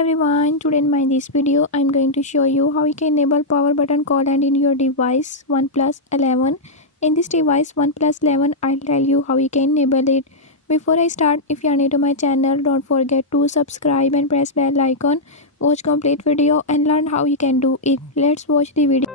Everyone, today in my this video I'm going to show you how you can enable power button call and in your device OnePlus 11. In this device OnePlus 11 I'll tell you how you can enable it. Before I start, if you are new to my channel, don't forget to subscribe and press bell icon. Watch complete video and learn how you can do it. Let's watch the video.